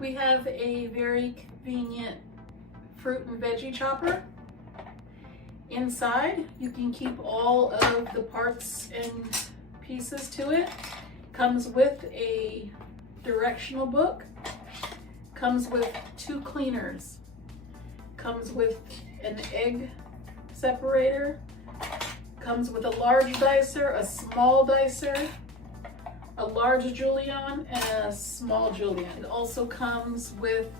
We have a very convenient fruit and veggie chopper. Inside, you can keep all of the parts and pieces to it. Comes with a directional book. Comes with 2 cleaners. Comes with an egg separator. Comes with a large dicer, a small dicer, a large julienne, and a small julienne. It also comes with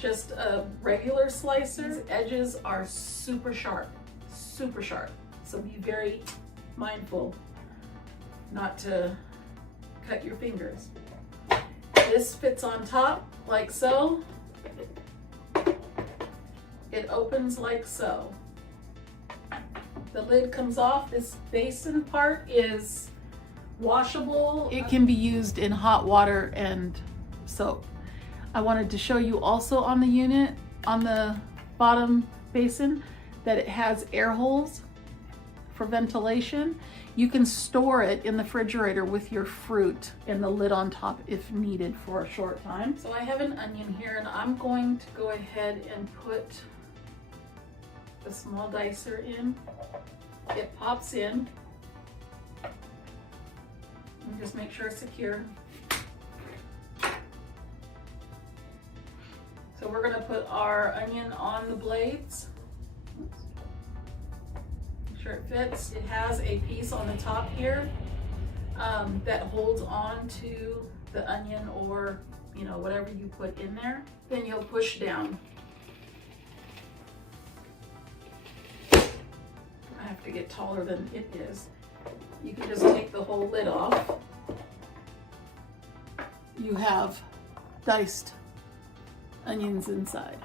just a regular slicer. These edges are super sharp, so be very mindful not to cut your fingers. This fits on top like so. It opens like so. The lid comes off. This basin part is washable. It can be used in hot water and soap. I wanted to show you also on the unit, on the bottom basin, that it has air holes for ventilation. You can store it in the refrigerator with your fruit and the lid on top if needed for a short time. So I have an onion here, and I'm going to go ahead and put a small dicer in. It pops in. And just make sure it's secure. So we're gonna put our onion on the blades. Make sure it fits. It has a piece on the top here that holds on to the onion, or whatever you put in there. Then you'll push down. I have to get taller than it is. You can just take the whole lid off. You have diced onions inside.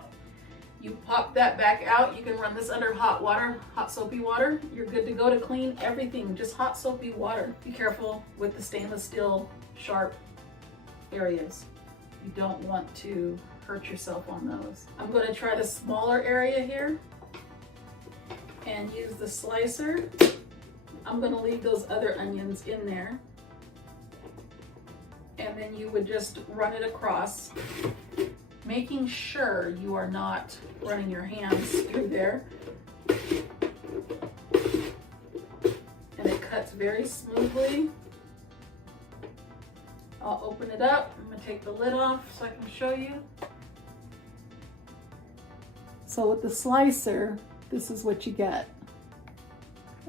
You pop that back out. You can run this under hot water, hot soapy water. You're good to go to clean everything, just hot soapy water. Be careful with the stainless steel sharp areas. You don't want to hurt yourself on those. I'm going to try the smaller area here and use the slicer. I'm going to leave those other onions in there. And then you would just run it across, making sure you are not running your hands through there. And it cuts very smoothly. I'll open it up. I'm going to take the lid off so I can show you. So with the slicer, this is what you get.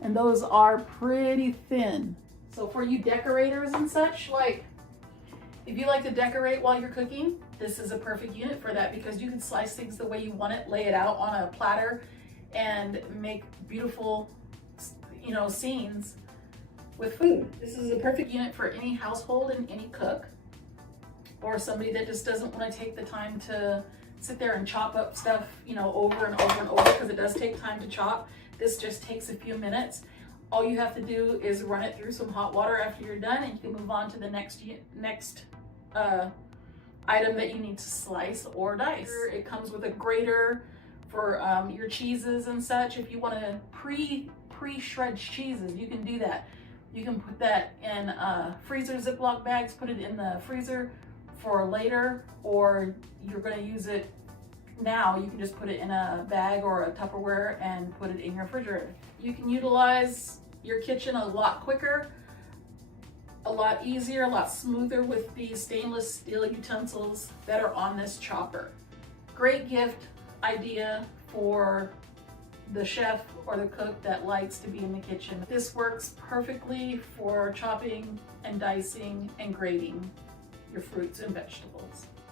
And those are pretty thin. So for you decorators and such, like if you like to decorate while you're cooking, this is a perfect unit for that, because you can slice things the way you want it, lay it out on a platter, and make beautiful, scenes with food. This is a perfect unit for any household and any cook, or somebody that just doesn't want to take the time to sit there and chop up stuff, over and over and over, because it does take time to chop. This just takes a few minutes. All you have to do is run it through some hot water after you're done, and you can move on to the next item that you need to slice or dice. It comes with a grater for your cheeses and such. If you want to pre-shred cheeses, you can do that. You can put that in freezer Ziploc bags, put it in the freezer for later, or you're going to use it now. You can just put it in a bag or a Tupperware and put it in your refrigerator. You can utilize your kitchen a lot quicker, a lot easier, a lot smoother with these stainless steel utensils that are on this chopper. Great gift idea for the chef or the cook that likes to be in the kitchen. This works perfectly for chopping and dicing and grating your fruits and vegetables.